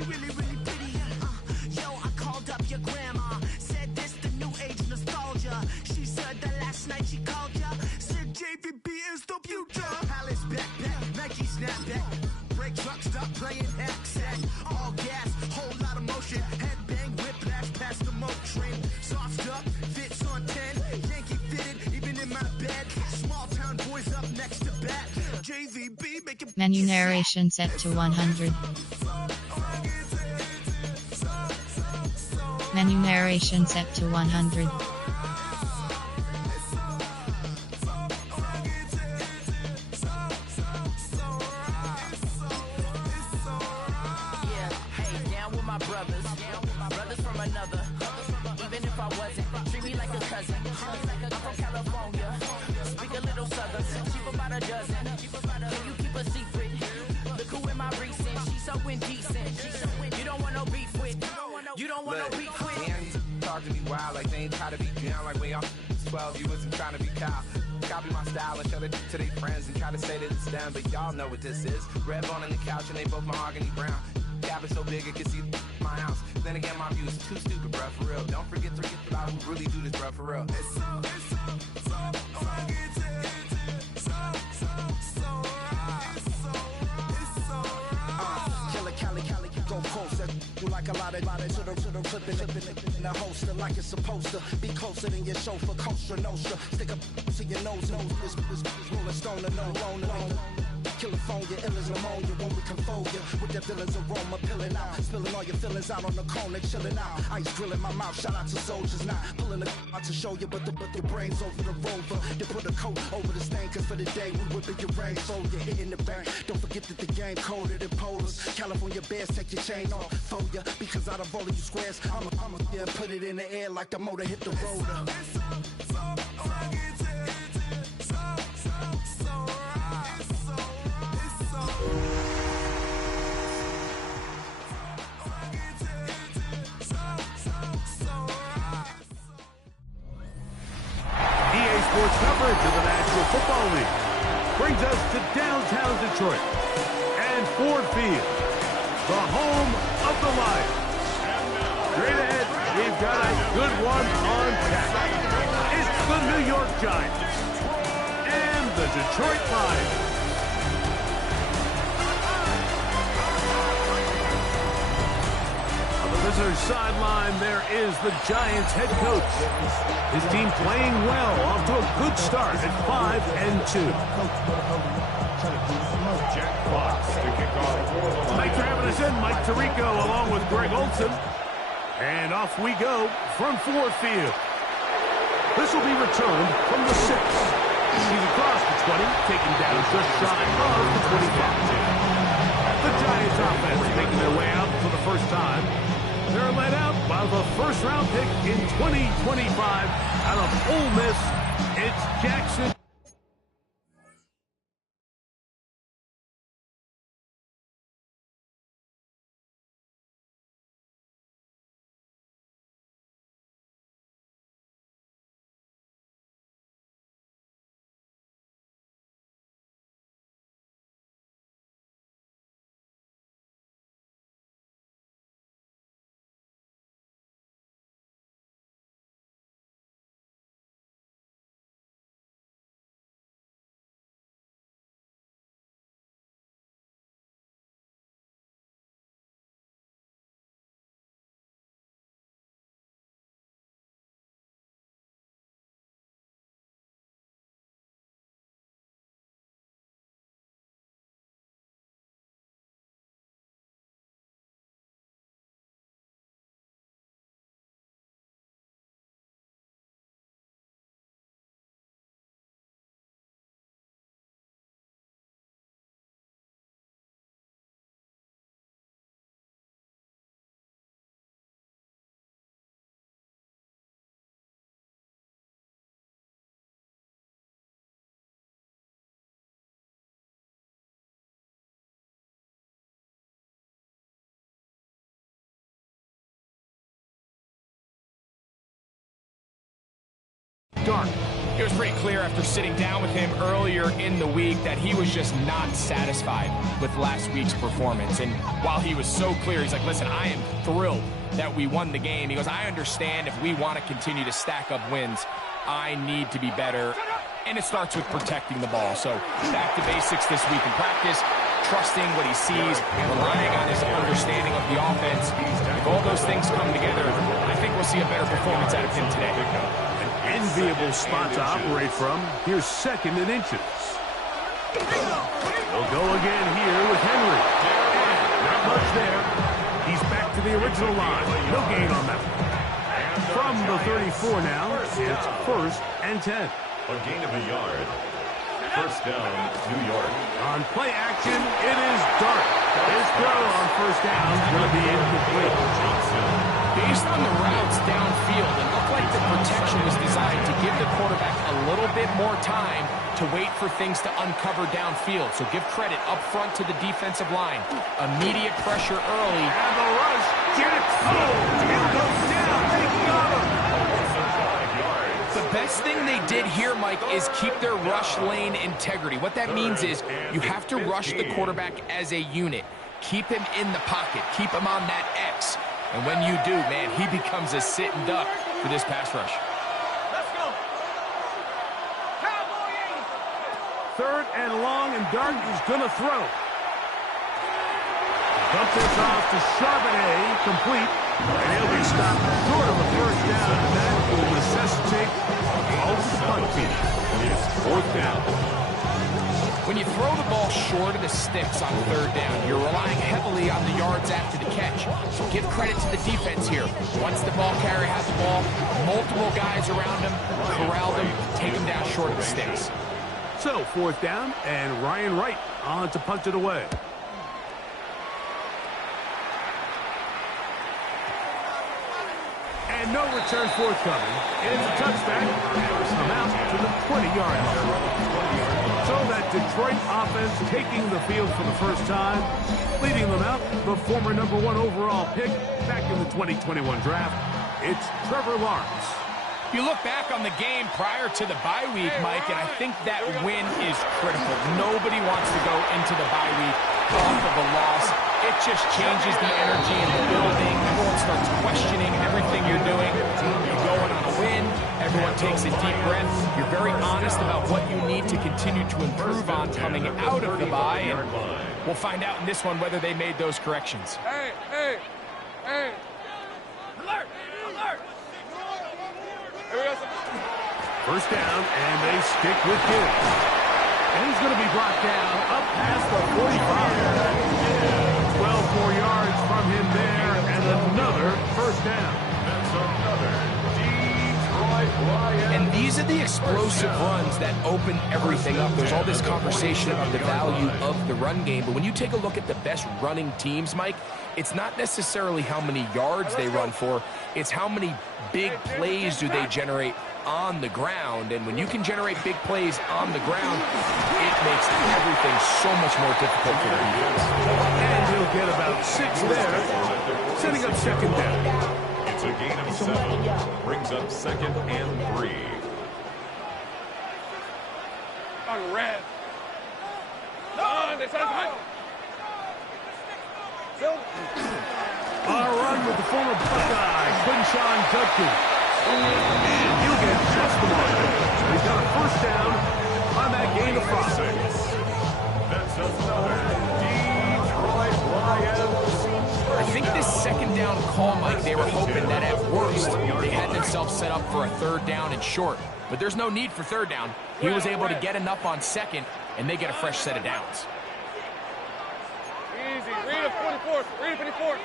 she really pretty. Yo, I called up your grandma, said this the new age nostalgia. She said that last night she called ya, said JVB is the future. Palace backpack, Nike snapback, break truck, stop playing hack sack. All gas, whole lot of motion, headbang, whiplash past the moat train. Soft up, fits on 10, Yankee fitted, even in my bed. Small town boys up next to bat. JVB make it. Menu narration set to 100. Menu narration set to 100. Brothers from another. Even if I wasn't, treat me like a cousin. I'm from California, speak a little southern. Cheap about a dozen. Can you keep a secret? Look who in my recent. She's so indecent. You don't want no beef with. You don't want no beef with. Damn, talk to me wild like they ain't try to be down like way off 12. You wasn't trying to be Kyle. Copy my style and show it to their friends and try to say that it's them, but y'all know what this is. Red bone on the couch and they both mahogany brown. Gap is so big it can see my house. Then again, my view is too stupid, bruh, for real. Don't forget about who really do this, bruh, for real. Cali, go closer. You like a lot of should've flipping in the holster like it's supposed to be closer than your chauffeur, Costa Nostra. Stick up to your nose, this rolling stone and no loner. California, ill as pneumonia when we confold you with the villain's aroma, pilling out, spilling all your feelings out on the corner, chilling out. Ice grilling my mouth, shout out to soldiers, not pulling the out to show you, but the brains over the rover. They put a coat over the stain, cause for the day we whipping your rain, so you're hitting the bank. Don't forget that the game coded in polars. California bears, take your chain off for ya, because out of all of you squares, I'ma yeah, put it in the air like the motor hit the roller. Sports coverage of the National Football League brings us to downtown Detroit and Ford Field, the home of the Lions. Straight ahead, we've got a good one on tap. It's the New York Giants and the Detroit Lions. On the visitor's sideline, there is the Giants head coach. His team playing well, off to a good start at 5-2. Jack Fox to kick off. Thanks for having us in, Mike Tirico, along with Greg Olson. And off we go from Ford Field. This will be returned from the 6. He's across the 20, taken down just shy of the 25. The Giants offense making their way out for the first time. They're led out by the first-round pick in 2025 out of Ole Miss. It's Jackson. Dark It was pretty clear after sitting down with him earlier in the week that he was just not satisfied with last week's performance. And while he was so clear, he's like, listen, I am thrilled that we won the game. He goes, I understand if we want to continue to stack up wins, I need to be better. And it starts with protecting the ball. So back to basics this week in practice, trusting what he sees, relying on his understanding of the offense. If all those things come together, I think we'll see a better performance out of him today. An enviable spot to operate from. Here's 2nd and inches. They'll go again here with Henry. And not much there. He's back to the original line. No gain on that one. From the 34 now, it's 1st and 10. A gain of a yard. First down, New York. On play action, it is Dart. His throw on first down is going to be incomplete. Based on the routes downfield, it looked like the protection was designed to give the quarterback a little bit more time to wait for things to uncover downfield. So give credit up front to the defensive line. Immediate pressure early. And the rush. Get it. Oh, it goes down. They got him. The best thing they did here, Mike, is keep their rush lane integrity. What that means is you have to rush the quarterback as a unit. Keep him in the pocket. Keep him on that X. And when you do, man, he becomes a sitting duck for this pass rush. Let's go. Third and long, and Dart is going to throw. Dump this off to Charbonnet, complete. And he'll be stopped short of the first down, and that will necessitate all the punt team. It's 4th down. When you throw the ball short of the sticks on 3rd down, you're relying heavily on the yards after the catch. So give credit to the defense here. Once the ball carrier has the ball, multiple guys around him, corral them, take them down short of the sticks. So 4th down, and Ryan Wright on to punt it away. And no return forthcoming. It's a touchback. Come out to the 20-yard line. So that Detroit offense taking the field for the first time, leading them out, the former #1 overall pick back in the 2021 draft. It's Trevor Lawrence. You look back on the game prior to the bye week, Mike, and I think that win is critical. Nobody wants to go into the bye week off of a loss. It just changes the energy in the building. Everyone starts questioning everything you're doing. You're going on a win. Everyone takes a deep breath. You're very honest about what you need to continue to improve on coming out of the bye. And we'll find out in this one whether they made those corrections. Hey. Alert. First down, and they stick with Gibbs. And he's going to be brought down up past the 45. 12 more yards from him there, and another first down. That's another Detroit Lions. And these are the explosive runs that open everything up. There's all this conversation about the value of the run game, but when you take a look at the best running teams, Mike, it's not necessarily how many yards they run for, it's how many big plays do they generate on the ground. And when you can generate big plays on the ground, it makes everything so much more difficult for the defense. And he'll get about 6 there, setting up 2nd down. It's a gain of 7. Brings up 2nd and 3. On red. No, they said On a run with the former Buckeye, Quinshawn Judkins. And he'll get just the mark. He's got a first down on that gain of 5. That's another Detroit Lions. I think this 2nd down call, Mike, they were hoping that at worst they had themselves set up for a 3rd down and short. But there's no need for 3rd down. He was able to get enough on 2nd, and they get a fresh set of downs. Easy. Read it 44. Read it 54.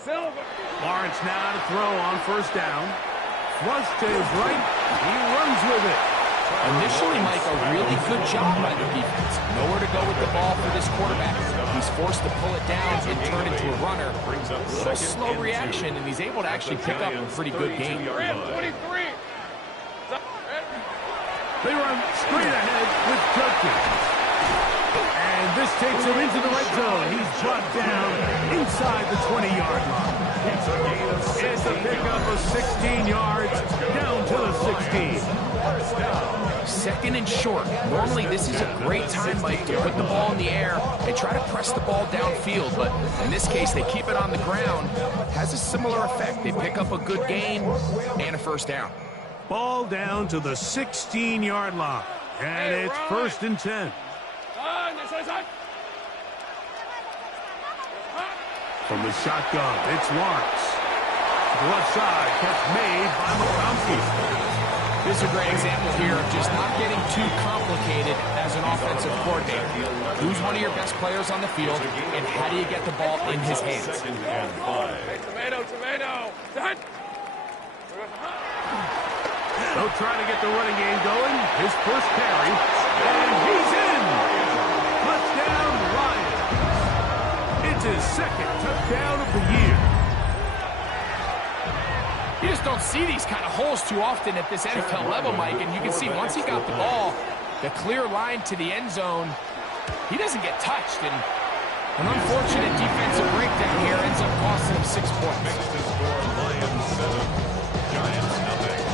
Silver. Lawrence now to throw on first down. Flush to his right. He runs with it. Initially, Mike, a really good job by the defense. Nowhere to go with the ball for this quarterback. He's forced to pull it down and turn into a runner. A little slow reaction, and he's able to actually pick up a pretty good game. 23. They run straight ahead with Judkins. And this takes him into the red zone. He's brought down inside the 20-yard line. It's a pickup of 16 yards down to the 16. Second and short. Normally, this is a great time, Mike, to put the ball in the air and try to press the ball downfield. But in this case, they keep it on the ground. Has a similar effect. They pick up a good gain and a first down. Ball down to the 16-yard line. And it's first and 10. From the shotgun, it's Lawrence. The left side, catch made by McConkey. This is a great example here of just not getting too complicated as an offensive coordinator. Who's one of your best players on the field, and how do you get the ball in his hands? They'll try to get the running game going. His first carry, and he's in. Touchdown, Lions. It's his second touchdown of the year. You just don't see these kind of holes too often at this NFL level, Mike, and you can see once he got the ball, the clear line to the end zone, he doesn't get touched, and an unfortunate defensive breakdown here ends up costing him 6 points. Lions 7, Giants nothing.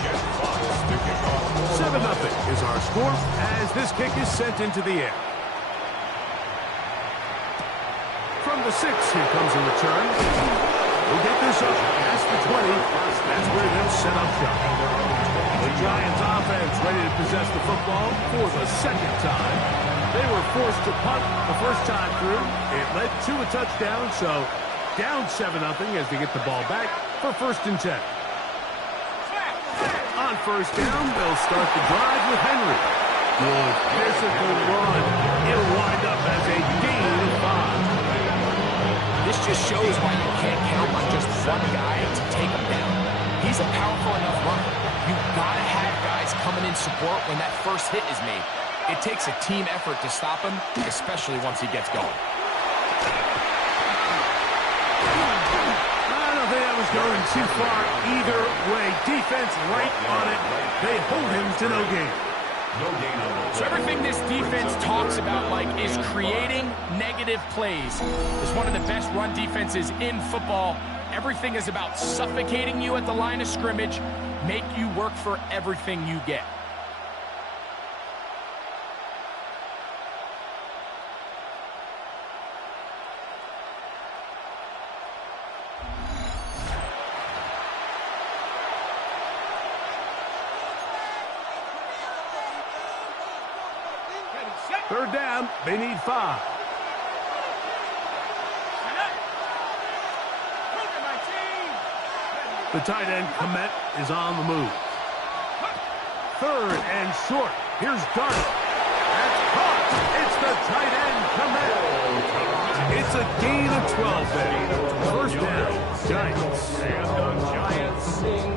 Jeff Fox to kick off. 7-0 is our score as this kick is sent into the air. From the 6, here comes a return. We'll get this up past the 20. That's where they'll set up shop. The Giants offense ready to possess the football for the second time. They were forced to punt the first time through. It led to a touchdown, so down 7-0 as they get the ball back for first and 10. On first down, they'll start the drive with Henry. Good physical run. It'll wind up as a gain of 5. This just shows why you can't count on just one guy to take him down. He's a powerful enough runner. You've got to have guys coming in support when that first hit is made. It takes a team effort to stop him, especially once he gets going. I don't think that was going too far either way. Defense right on it. They hold him to no gain. So everything this defense talks about, Mike, is creating negative plays. It's one of the best run defenses in football. Everything is about suffocating you at the line of scrimmage, make you work for everything you get. Third down, they need 5. The tight end, Komet, is on the move. Third and short. Here's Dart. That's caught. It's the tight end, Komet. It's a gain of 12 there. First down, Giants.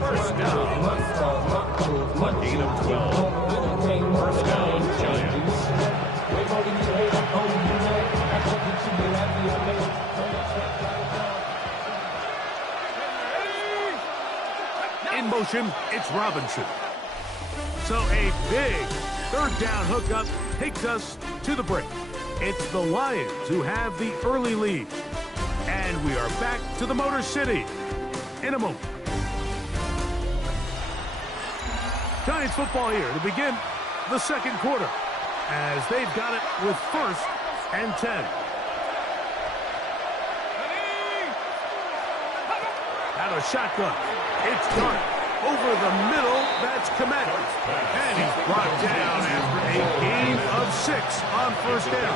First down. Gain of 12. First down, Giants. In motion, it's Robinson. So a big third down hookup takes us to the break. It's the Lions who have the early lead. And we are back to the Motor City in a moment. Giants football here to begin the second quarter as they've got it with first and 10. Out of shotgun. It's Dart. Over the middle, that's Komet. And he's brought down after a gain of 6 on first down.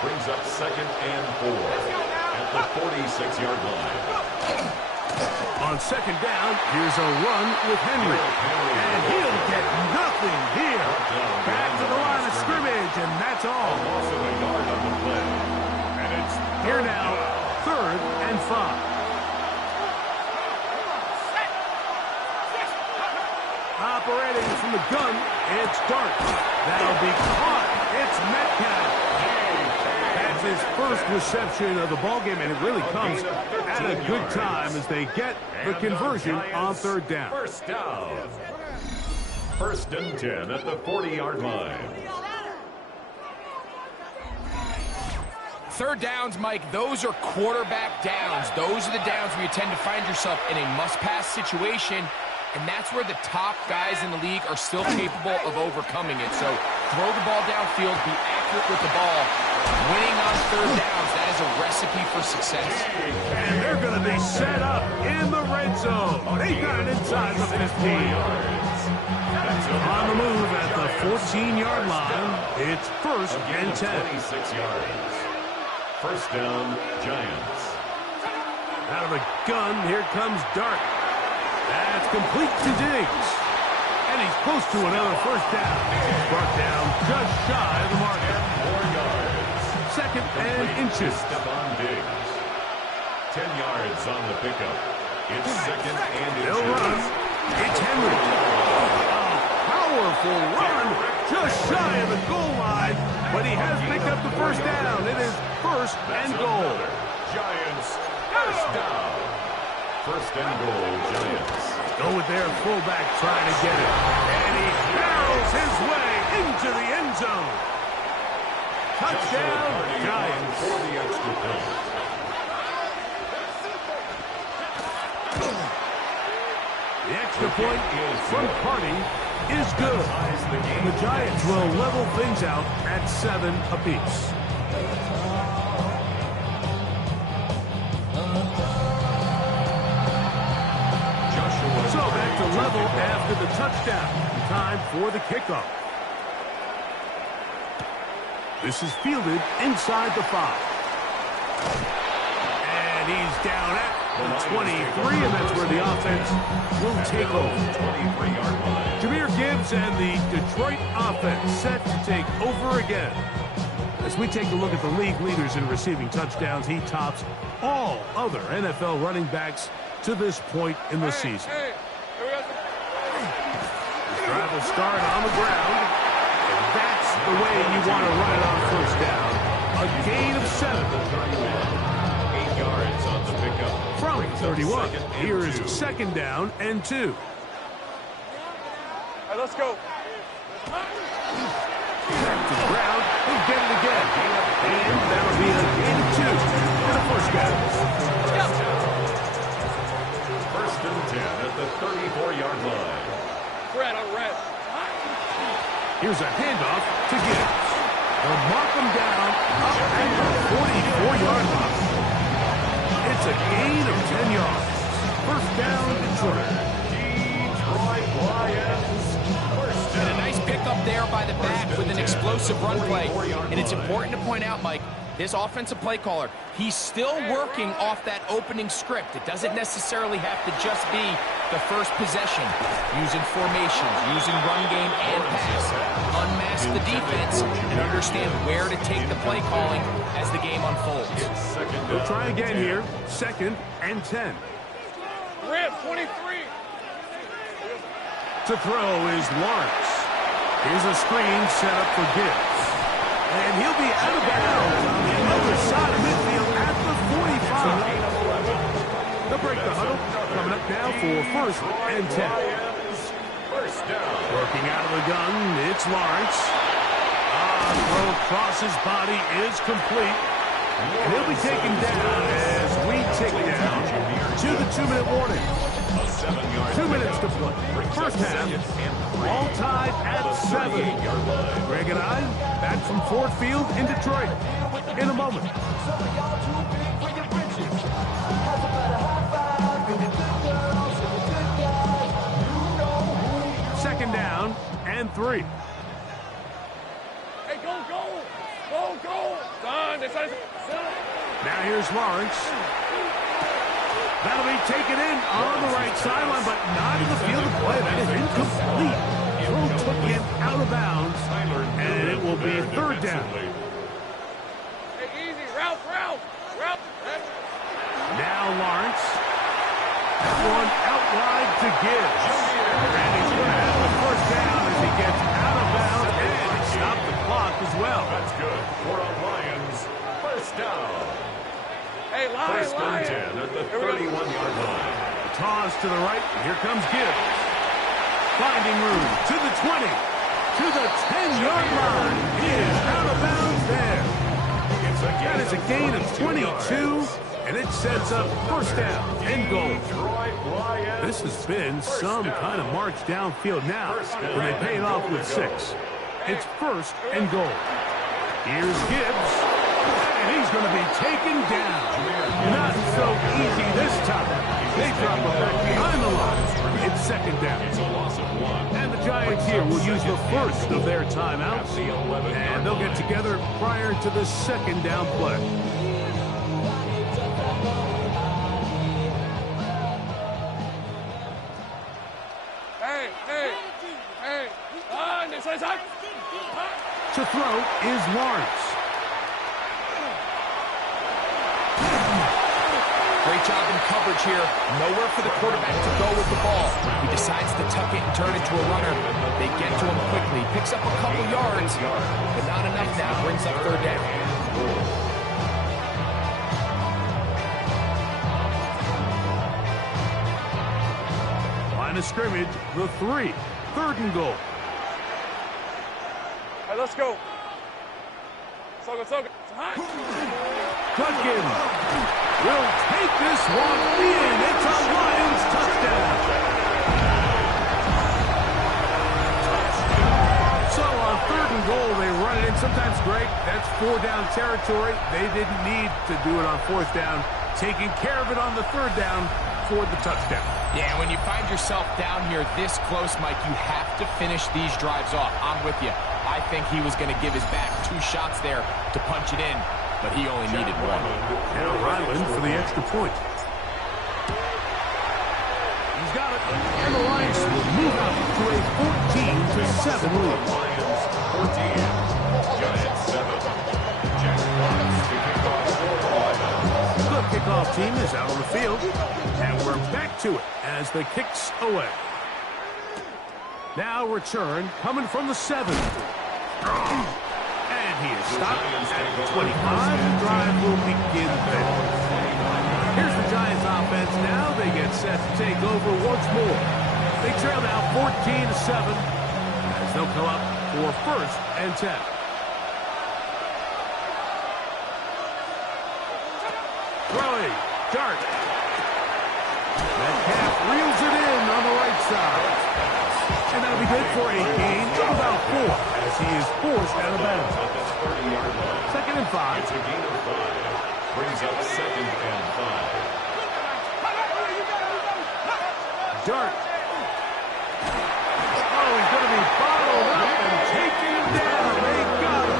Brings up second and 4 at the 46-yard line. On second down, here's a run with Henry. And he'll get nothing here. Back to the line of scrimmage, and that's all. Here now, third and 5. Operating from the gun, it's Dart. That'll be caught. It's Metcalf. That's his first reception of the ballgame, and it really comes at a good time as they get the conversion on third down. First down. First and 10 at the 40-yard line. Third downs, Mike, those are quarterback downs. Those are the downs where you tend to find yourself in a must-pass situation, and that's where the top guys in the league are still capable of overcoming it. So throw the ball downfield, be accurate with the ball. Winning on third downs, that is a recipe for success. And they're going to be set up in the red zone. They got it inside the 15. On the move at the 14-yard line, it's first and 10. 26 yards. First down, Giants. Out of the gun, here comes Dart. That's complete to Diggs. And he's close to another first down. Brought down just shy of the marker. 4 yards. Second and inches. Stephon Diggs. 10 yards on the pickup. It's second and inches. They'll run. It's Henry. A powerful run just shy of the goal line. But he has picked up the first down. It is first and goal. Giants first down. First and goal, Giants. Go with their fullback trying to get it. And he barrels his way into the end zone. Touchdown, Giants. For the extra point. The extra point from Party is good. The Giants will level things out at 7 apiece. So back to level after the touchdown. Time for the kickoff. This is fielded inside the 5. And he's down at the 23, and that's where the offense will take over. 23-yard line. Jameer Gibbs and the Detroit offense set to take over again. As we take a look at the league leaders in receiving touchdowns, he tops all other NFL running backs to this point in the season. The drive will start on the ground, and that's the way you want to run it on first down. A gain of 7. 8 yards on the pickup. From 31, here's second down and 2. All right, let's go. Back to the ground, he'll get it again. And that'll be a gain of 2 for the first down. First and 10 at the 34-yard line. Red, I'm red. Here's a handoff to Gibbs. They'll mark him down up at the 44-yard line. It's a gain of 10 yards. First down, Detroit. Detroit Lions. First And a down. nice pickup there by the back with an explosive run play. And it's important to point out, Mike, this offensive play caller, he's still working off that opening script. It doesn't necessarily have to just be the first possession. Using formations, using run game and pass. Unmask the defense and understand where to take the play calling as the game unfolds. They'll try again here. Second and 10. Red, 23. To throw is Lawrence. Here's a screen set up for Gibbs. And he'll be out of bounds on the other side of midfield at the 45. They'll break the huddle. Coming up now for first and 10. First down. Working out of the gun, it's Lawrence. Throw across his body is complete. And he'll be taken down as we tick down to the 2-minute warning. 2 minutes to play. First half, all tied at 7. Greg and I, back from Ford Field in Detroit in a moment. Second down and 3. Hey, go, go. Go, go. Done. Now here's Lawrence. That'll be taken in on the right sideline, but not in the field of play. That is incomplete. Throw took him out of bounds, and it will be third down. Hey, easy. Route. Now Lawrence. That one out wide to Gibbs. And he's going to have the first down as he gets out of bounds and stop the clock as well. That's good for our Lions. First down. Hey, Lions. First and 10 at the 31-yard line. Toss to the right. Here comes Gibbs. Finding room to the 20, to the 10-yard line. He is out of bounds there. That is a gain of 22, and it sets up first down and goal. This has been some kind of march downfield now, when they pay it off with 6. It's first and goal. Here's Gibbs, and he's going to be taken down. Not so easy this time. They drop him back behind the line. It's second down. And the Giants here will use the first of their timeouts, and they'll get together prior to the second down play. To throw is Lawrence. Great job in coverage here. Nowhere for the quarterback to go with the ball. He decides to tuck it and turn it to a runner. They get to him quickly. Picks up a couple yards, but not enough now. Brings up third down. Line of scrimmage, the 3. Third and goal. Hey, let's go. So go. Judkins will take this one in. It's a Lions touchdown. So on third and goal, they run it in. Sometimes, Greg, that's 4-down territory. They didn't need to do it on 4th down. Taking care of it on the 3rd down for the touchdown. Yeah, when you find yourself down here this close, Mike, you have to finish these drives off. I'm with you. I think he was going to give his back 2 shots there to punch it in, but he only needed 1. Now Ryland for the extra point. He's got it. And the Lions will move out to a 14-7 lead. Lions 14, Giants 7. Jack Fox to kick off for the Lions. The kickoff team is out on the field, and we're back to it as the kick's away. Now return coming from the 7. And he is stopped at 25. The drive will begin there. Here's the Giants offense now. They get set to take over once more. They trail now 14-7 as they'll come up for first and 10. Throwing, Dart. Metcalf reels it in on the right side. And that'll be good for a gain of about 4 as he is forced out of bounds. Second and 5. It's a gain of 5. Brings up second and 5. Dart. Oh, he's going to be followed up and taken down. They got him.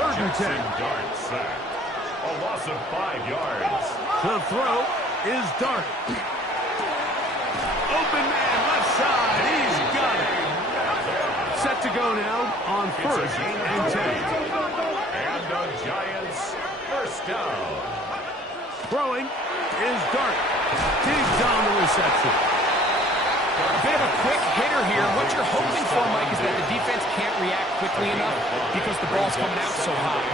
Third and 10. Dart sacked. A loss of 5 yards. The throw is Dart. Open man, left side. He's got it. Set to go now on first and 10. And the Giants first down. Throwing is Dart. Digs on the reception. A bit of a quick hitter here. What you're hoping for, Mike, is that the defense can't react quickly enough because the ball's coming out so hot.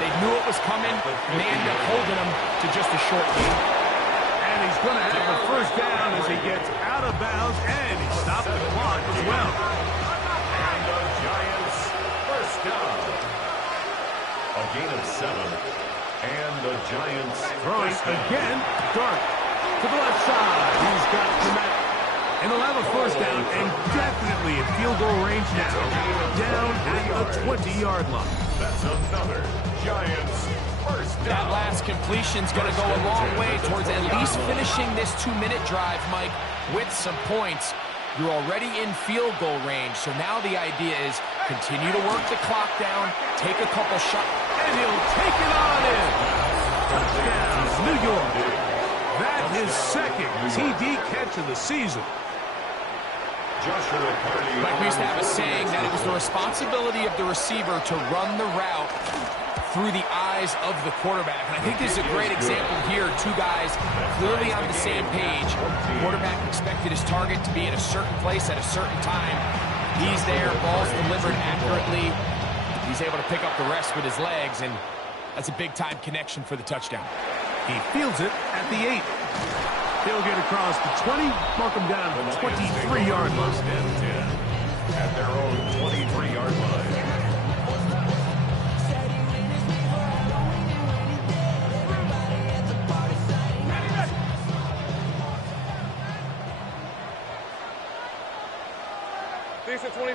They knew it was coming, and they ended up holding them to just a short gain. And he's going to have the first down as he gets out of bounds, and he stopped the clock as well. And the Giants first down. A gain of 7. And the Giants Throwing again, Dart to the left side. He's got Komet. And they'll have a first down and definitely in field goal range now. Down at the 20-yard line. That's another Giants first down. That last completion's going to go a long way towards at least finishing this 2-minute drive, Mike, with some points. You're already in field goal range, so now the idea is continue to work the clock down, take a couple shots. And he'll take it on in. Touchdown, New York. That is second TD catch of the season. Like we used to have a saying that it was the responsibility of the receiver to run the route through the eyes of the quarterback. And I think this is a great example here. 2 guys clearly on the same page. The quarterback expected his target to be in a certain place at a certain time. He's there, ball's delivered accurately. He's able to pick up the rest with his legs, and that's a big-time connection for the touchdown. He fields it at the 8. He'll get across the 20, mark him down to the 23-yard line. First and 10 at their own 23-yard line. Decent 20.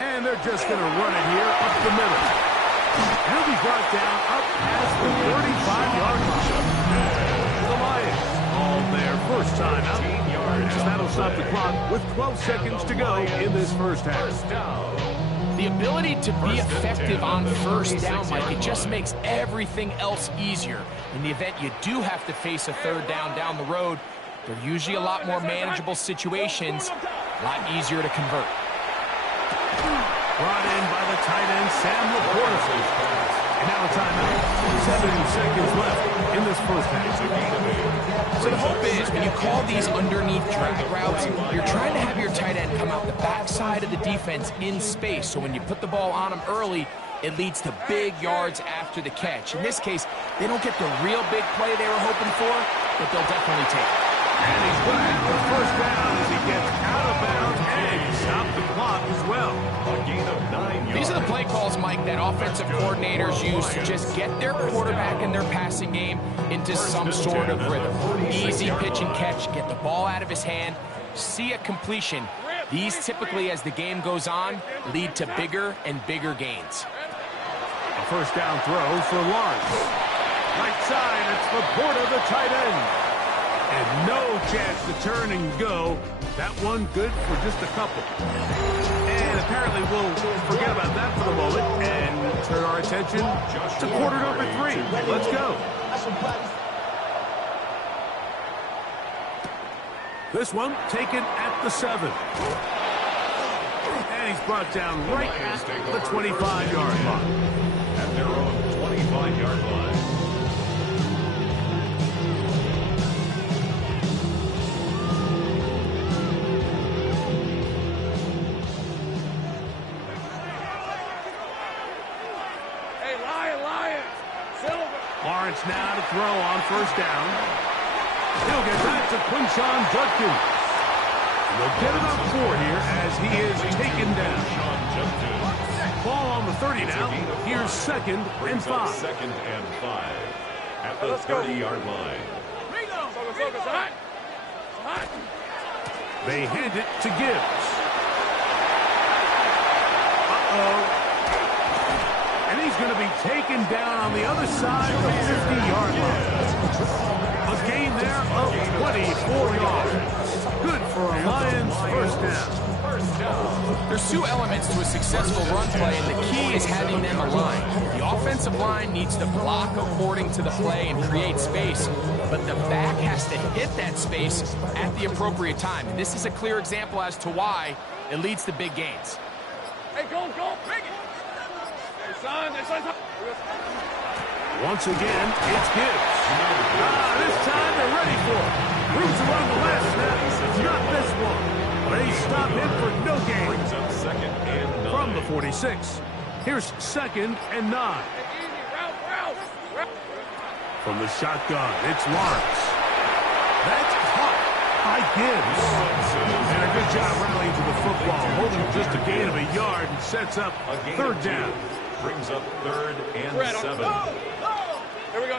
And they're just going to run it here up the middle. He'll be brought down up past the 35-yard line. The Lions all their first time out. As that'll stop the clock with 12 seconds to go in this first half. The ability to be effective on first down, Mike, it just makes everything else easier. In the event you do have to face a third down the road, they're usually a lot more manageable situations, a lot easier to convert. Brought in by the tight end, Sam Laporta. And now a timeout. 7 seconds left in this first half. So the hope is when you call these underneath drag routes, you're trying to have your tight end come out the backside of the defense in space. So when you put the ball on them early, it leads to big yards after the catch. In this case, they don't get the real big play they were hoping for, but they'll definitely take it. And he's going to have the first down as he gets out of bounds and stop the clock as well. A gain of 9 yards. These are the play calls, Mike, that offensive coordinators use to just get their quarterback and their passing game into some sort of rhythm. Easy pitch and catch, get the ball out of his hand, see a completion. These typically, as the game goes on, lead to bigger and bigger gains. A first down throw for Lawrence. Right side, it's Laporta, the tight end. And no chance to turn and go. That one good for just a couple. And apparently we'll forget about that for the moment and turn our attention to quarter number 3. Let's go. This one taken at the 7. And he's brought down right at the 25-yard line. At their own 25-yard line. Lawrence now to throw on first down. He'll get back to Quinshon Judkins. They'll get it up 4 here as he is taken down. Ball on the 30 now. Here's 2nd and 5. 2nd and 5 at the 30-yard line. They hand it to Gibbs. Uh-oh. And he's going to be taken down on the other side of the 50-yard line. A gain there of 24 yards. Good for a Lions first down. There's 2 elements to a successful run play, and the key is having them aligned. The offensive line needs to block according to the play and create space, but the back has to hit that space at the appropriate time. And this is a clear example as to why it leads to big gains. Hey, go, bring it. Once again, it's Gibbs. This time they're ready for it. Roots around the last snap. Not this one. They stop him for no gain. Brings up 2nd and 9. From the 46. Here's 2nd and 9. From the shotgun, it's Lawrence. That's caught by Gibbs. And a good job rallying to the football. Holding just a gain of a yard and sets up 3rd down. Brings up 3rd and 7. Here we go.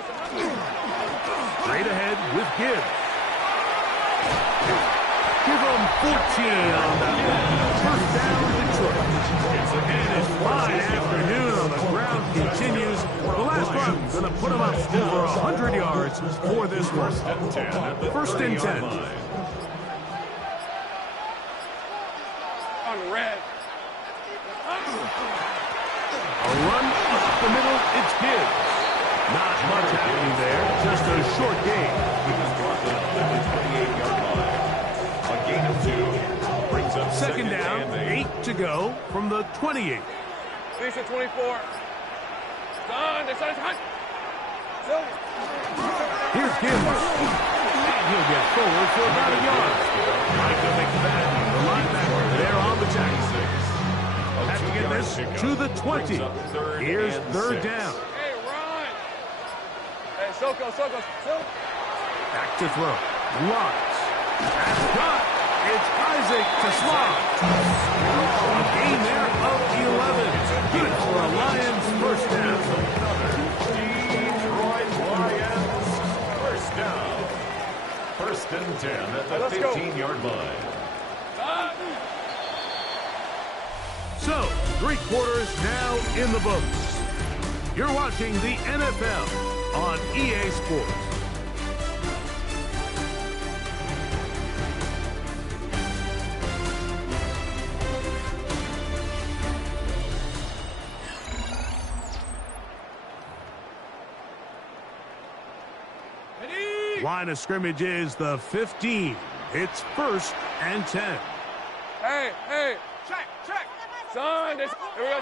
Straight ahead with Gibbs. Give them 14 on that one. 1st down, Detroit. And his fine afternoon on the ground continues. The last run going to put him up over 100 yards for this one. 1st and 10. On red. A run up the middle, it's Gibbs. Not much happening there, just a short gain. He was brought down at the 28-yard line. A gain of 2 brings up 2nd down, 8 to go from the 28. Decent 24. Done. It's on time. Here's Gibbs. And he'll get forward for about a yard. Micah McFadden, the linebacker, there on the tackle. Have to get this to the 20. Here's 3rd down. Hey, run. Hey, Soko. Back to throw. Lawrence. That's got. It's Isaac to Slav. A gain there of 11. Good for a Lions first down. Detroit Lions, first down. First and 10 at the 15-yard line. So, 3 quarters now in the books. You're watching the NFL on EA Sports. Line of scrimmage is the 15. It's first and 10. Hey, check. Son, here we go.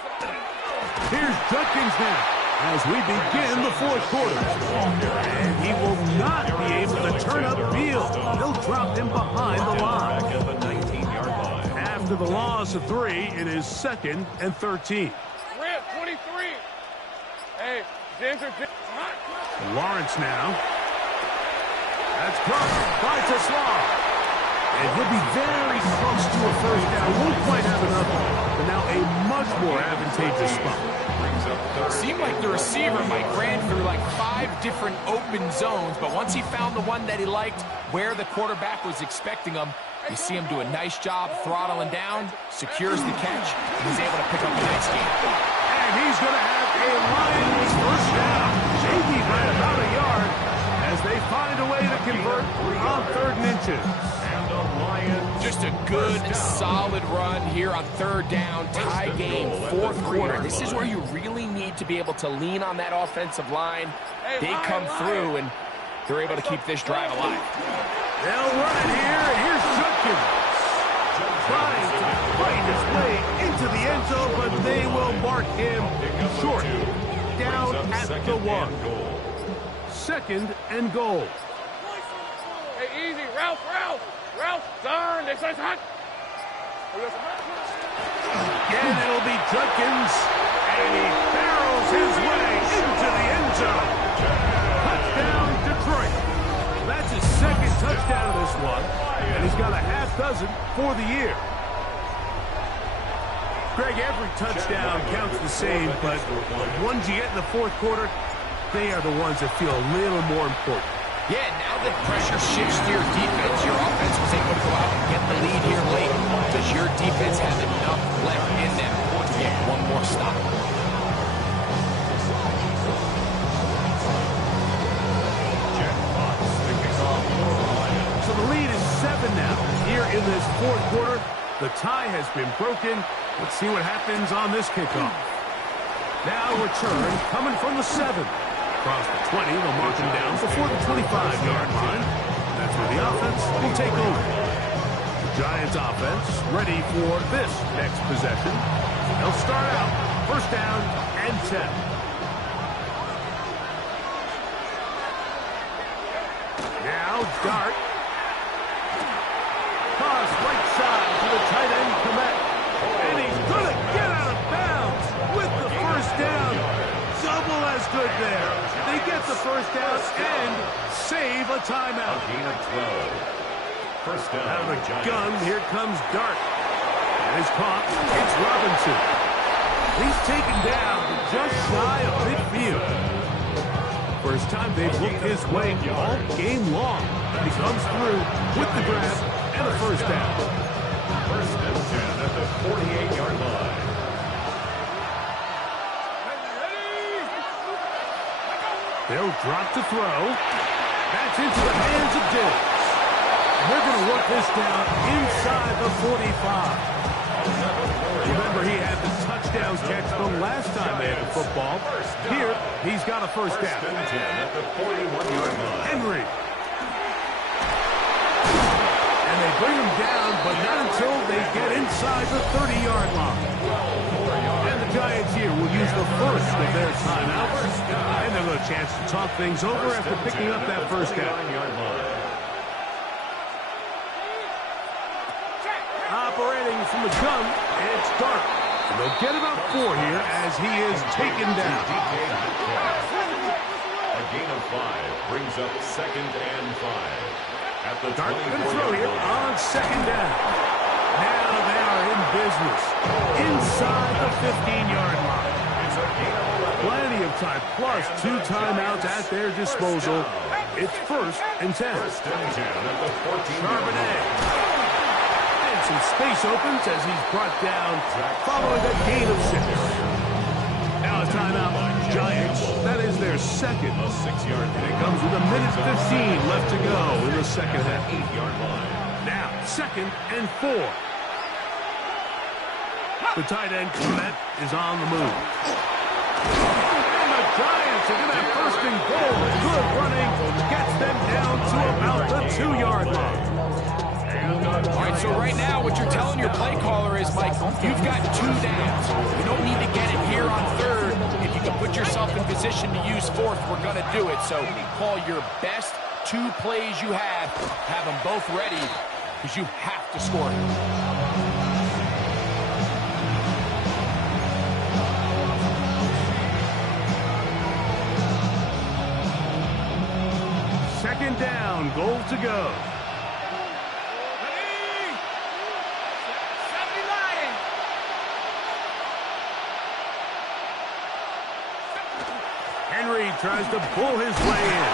Here's Judkins now as we begin the fourth quarter. And he will not be able to turn up field. They'll drop him behind the line. Back at the 19-yard line. After the loss of 3, it is second and 13. Rip, 23. Hey, Ginger. Lawrence now. That's caught by Teslav. And he'll be very close to a first down. Won't quite have enough, but now a much more advantageous spot. Seemed like the receiver, Mike, ran through like 5 different open zones, but once he found the one that he liked, where the quarterback was expecting him, you see him do a nice job throttling down, secures the catch, and he's able to pick up a nice game. And he's going to have a Lions first down. Maybe by about a yard as they find a way to convert on 3rd and inches. Just a good, solid run here on 3rd down, tie game, 4th quarter. This is where you really need to be able to lean on that offensive line. They come through, and they're able to keep this drive alive. They'll run it here, and here's Judkins. Trying to fight his way into the end zone, but they will mark him short. Down at the 1. 2nd and goal. Hey, easy, Ralph, son, this is hot. Again, it'll be Judkins, and he barrels his way into the end zone. Touchdown, Detroit. That's his 2nd touchdown of this one, and he's got a half dozen for the year. Greg, every touchdown counts the same, but the ones you get in the 4th quarter, they are the ones that feel a little more important. Yeah, now that pressure shifts to your defense, your offense was able to go out and get the lead here late. Does your defense have enough left in them to get one more stop? So the lead is 7 now. Here in this 4th quarter, the tie has been broken. Let's see what happens on this kickoff. Now return coming from the 7. Across the 20, they'll mark him down before the 25-yard line. That's where the offense will take over. The Giants offense ready for this next possession. They'll start out first down and 10. Now Dart. Toss right side to the tight end, Komet. And he's going to get out of bounds with the first down. Double as good there. They get the first down and save a timeout. A gain of 12. First down. Out of the gun, here comes Dart. And he's caught. It's Robinson. He's taken down just shy of midfield. First time they've looked his way all game long. He comes through with the grab and a first down. First and 10 at the 48-yard line. They'll drop to throw. That's into the hands of Diggs. They're going to work this down inside the 45. Remember, he had the touchdown catch the last time they had the football. Here, he's got a first down. First and 10 at the 41-yard line. Henry. And they bring him down, but not until they get inside the 30-yard line. And the Giants here will use the first of their timeouts. And they'll have a chance to talk things over after picking up that first down. Operating from the gun, it's Dart. And they'll get about 4 here as he is taken down. A gain of 5 brings up 2nd and 5. At the Start and 24 throw here on 2nd down. Now they are in business inside the 15-yard line. It's a gain of 11. Plenty of time, plus 2 timeouts at their disposal. It's 1st and 10. 1st and 10 at the 14-yard Charbonnet. line. And some space opens as he's brought down following a gain of 6. Now a timeout. Giants. That is their second. A 6-yard And it comes with a minute 15 left to go in the second half. 8-yard line. Now 2nd and 4. The tight end, Clement, is on the move. And the Giants are going to have 1st and goal. Good running gets them down to about the 2-yard line. All right, so right now what you're telling your play caller is, Mike, you've got 2 downs. You don't need to get it here on 3rd. If you can put yourself in position to use 4th, we're going to do it. So call your best 2 plays you have them both ready, because you have to score. Second down, goal to go. Henry tries to pull his way in.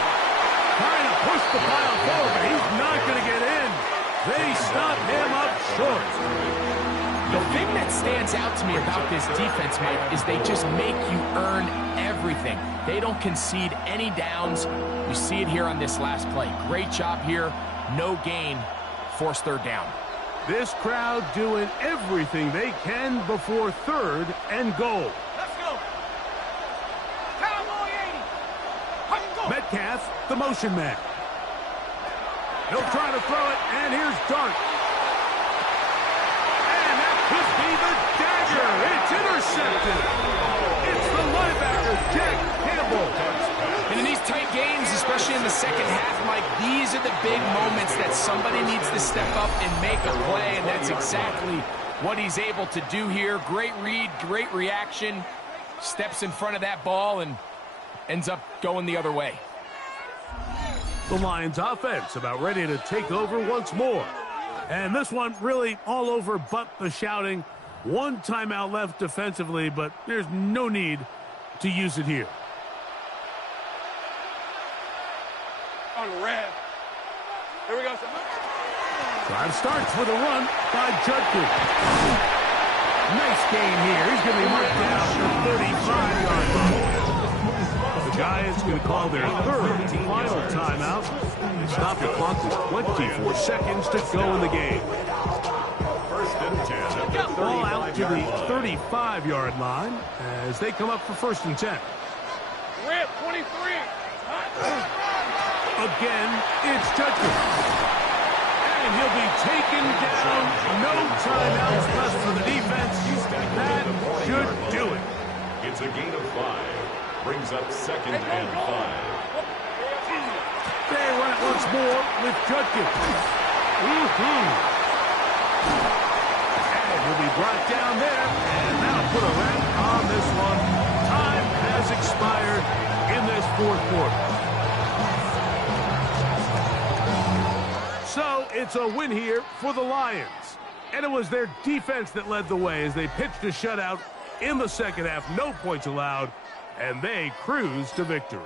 Trying to push the pile forward, but he's not going to get in. They stop him up short. The thing that stands out to me about this defense, Mike, is they just make you earn everything. They don't concede any downs. You see it here on this last play. Great job here. No gain. Forced 3rd down. This crowd doing everything they can before 3rd and goal. Let's go. Cowboy 80. Metcalf, the motion man. He'll try to throw it, and here's Dart. And that could be the dagger. It's intercepted. It's the linebacker, Jack Campbell. And in these tight games, especially in the second half, Mike, these are the big moments that somebody needs to step up and make a play, and that's exactly what he's able to do here. Great read, great reaction. Steps in front of that ball and ends up going the other way. The Lions offense about ready to take over once more. And this one really all over but the shouting. 1 timeout left defensively, but there's no need to use it here. On the red. Here we go. Drive starts with a run by Judkins. Nice game here. He's going to be marked down to 35-yard line. The Giants going to call their 3rd and final timeout. They stop the clock with 24 seconds to go in the game. 1st and 10. Ball out to the 35-yard line as they come up for 1st and 10. Red 23. Again, it's Judkins. And he'll be taken down. No timeouts left for the defense. That should do it. It's a gain of 5. Brings up 2nd and 5. They run it once more with Judkins. And he'll be brought down there. And that'll put a wrap on this one. Time has expired in this 4th quarter. So it's a win here for the Lions. And it was their defense that led the way as they pitched a shutout in the second half. No points allowed, and they cruised to victory.